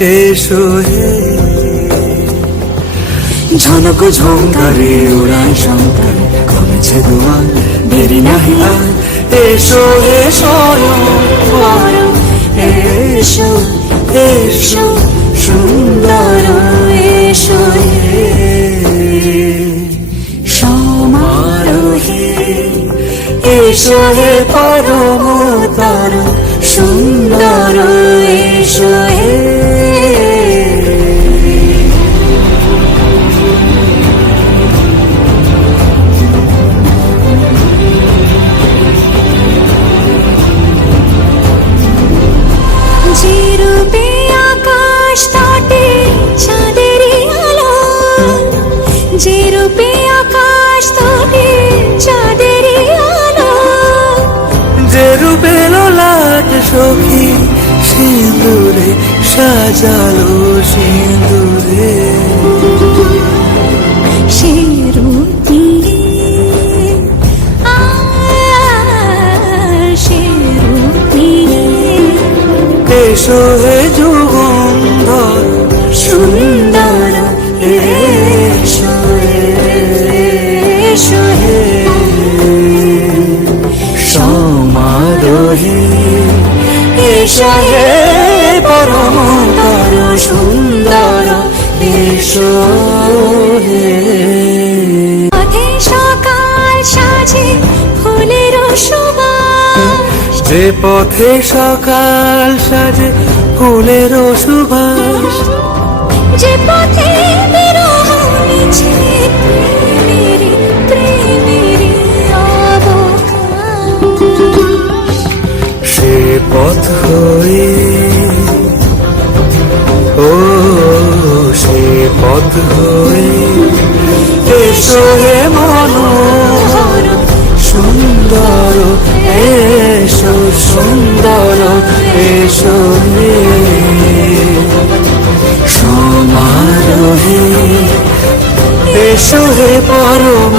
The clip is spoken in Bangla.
এসো হে। ঝনক ঝঙ্কারে উড়ায় শঙ্কারে কমেছে দুয়ার, দেরি নাহি আর। এসো এসো এসো এসো সুন্দর এসো হে। সমারোহে এসো হে পরমতর সুন্দর এসো হে। যে রূপে আকাশ তটে চাঁদেরই আলো, যে রূপে আকাশ তটে চাঁদেরই আলো, যে রূপে লোলাট সখী সিঁদুরে সাজালো সিঁদুরে। সে রূপ নিয়ে সে রূপ নিয়ে এসো হে যুগন্ধর সুন্দর এসো এসো হে। সমারোহে এসো হে পরমতর সুন্দর এসো হে। পথে সকাল সাজে ফুলের সুবাস, যে পথে সকাল সাজে ফুলের সুবাস, যে পথে বিরহ মিছে প্রেমেরই প্রেমেরই অবকাশ, সে পথ হয়ে ও সে পথ হয়ে এসো হে মনোহর সুন্দর এসো সুন্দর এসো হে। সমারোহে এসো হে পরম